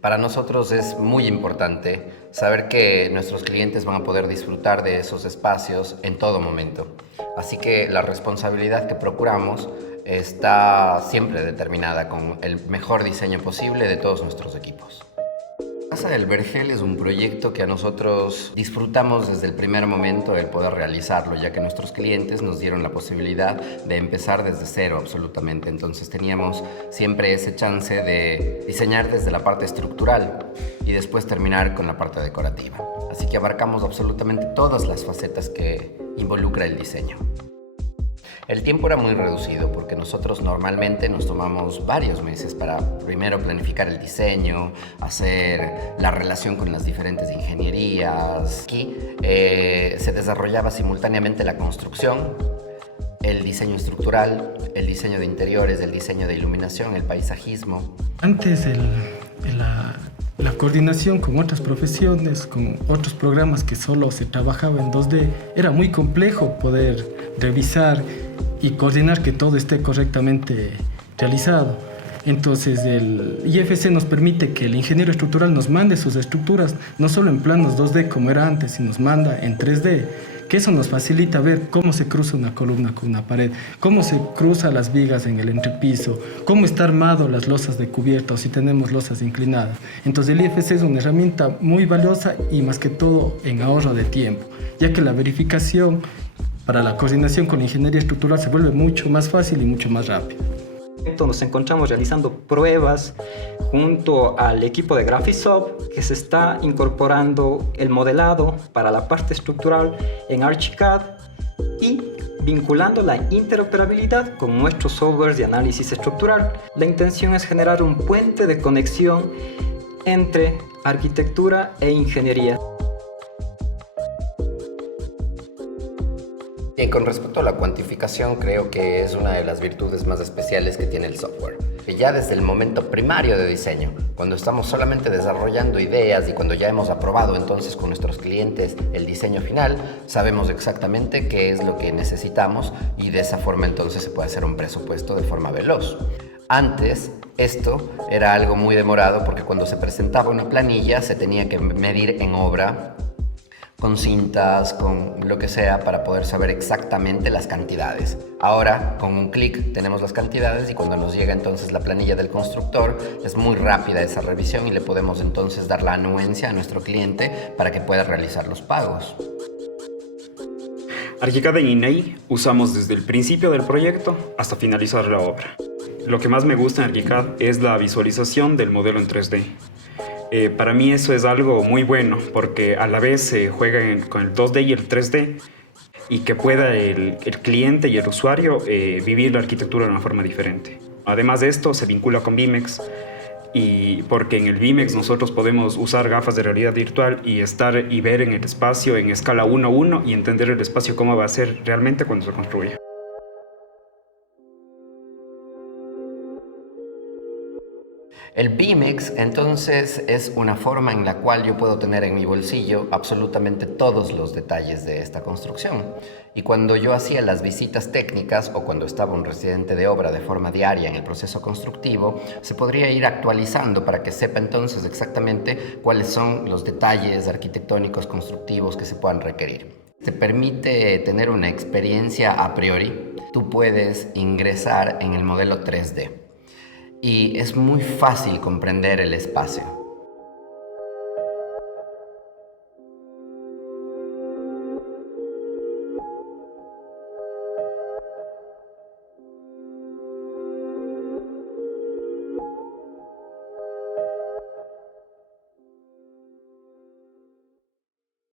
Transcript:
Para nosotros es muy importante saber que nuestros clientes van a poder disfrutar de esos espacios en todo momento. Así que la responsabilidad que procuramos está siempre determinada con el mejor diseño posible de todos nuestros equipos. Casa del Vergel es un proyecto que a nosotros disfrutamos desde el primer momento el poder realizarlo, ya que nuestros clientes nos dieron la posibilidad de empezar desde cero absolutamente. Entonces teníamos siempre ese chance de diseñar desde la parte estructural y después terminar con la parte decorativa. Así que abarcamos absolutamente todas las facetas que involucra el diseño. El tiempo era muy reducido porque nosotros normalmente nos tomamos varios meses para primero planificar el diseño, hacer la relación con las diferentes ingenierías. Aquí se desarrollaba simultáneamente la construcción, el diseño estructural, el diseño de interiores, el diseño de iluminación, el paisajismo. Antes la coordinación con otras profesiones, con otros programas que solo se trabajaba en 2D, era muy complejo poder revisar y coordinar que todo esté correctamente realizado. Entonces el IFC nos permite que el ingeniero estructural nos mande sus estructuras, no solo en planos 2D como era antes, sino nos manda en 3D, que eso nos facilita ver cómo se cruza una columna con una pared, cómo se cruzan las vigas en el entrepiso, cómo está armado las losas de cubierta o si tenemos losas inclinadas. Entonces el IFC es una herramienta muy valiosa y más que todo en ahorro de tiempo, ya que la verificación para la coordinación con la ingeniería estructural se vuelve mucho más fácil y mucho más rápido. Nos encontramos realizando pruebas junto al equipo de Graphisoft que se está incorporando el modelado para la parte estructural en Archicad y vinculando la interoperabilidad con nuestros softwares de análisis estructural. La intención es generar un puente de conexión entre arquitectura e ingeniería. Y con respecto a la cuantificación, creo que es una de las virtudes más especiales que tiene el software. Que ya desde el momento primario de diseño, cuando estamos solamente desarrollando ideas y cuando ya hemos aprobado entonces con nuestros clientes el diseño final, sabemos exactamente qué es lo que necesitamos y de esa forma entonces se puede hacer un presupuesto de forma veloz. Antes, esto era algo muy demorado porque cuando se presentaba una planilla se tenía que medir en obra con cintas, con lo que sea, para poder saber exactamente las cantidades. Ahora, con un clic tenemos las cantidades y cuando nos llega entonces la planilla del constructor, es muy rápida esa revisión y le podemos entonces dar la anuencia a nuestro cliente para que pueda realizar los pagos. Archicad en INEI usamos desde el principio del proyecto hasta finalizar la obra. Lo que más me gusta en Archicad es la visualización del modelo en 3D. Para mí eso es algo muy bueno porque a la vez se juega con el 2D y el 3D y que pueda el cliente y el usuario vivir la arquitectura de una forma diferente. Además de esto se vincula con BIMEX y porque en el BIMEX nosotros podemos usar gafas de realidad virtual y estar y ver en el espacio en escala 1:1 y entender el espacio cómo va a ser realmente cuando se construya. El BIMEX entonces es una forma en la cual yo puedo tener en mi bolsillo absolutamente todos los detalles de esta construcción. Y cuando yo hacía las visitas técnicas o cuando estaba un residente de obra de forma diaria en el proceso constructivo, se podría ir actualizando para que sepa entonces exactamente cuáles son los detalles arquitectónicos constructivos que se puedan requerir. Te permite tener una experiencia a priori. Tú puedes ingresar en el modelo 3D. Y es muy fácil comprender el espacio.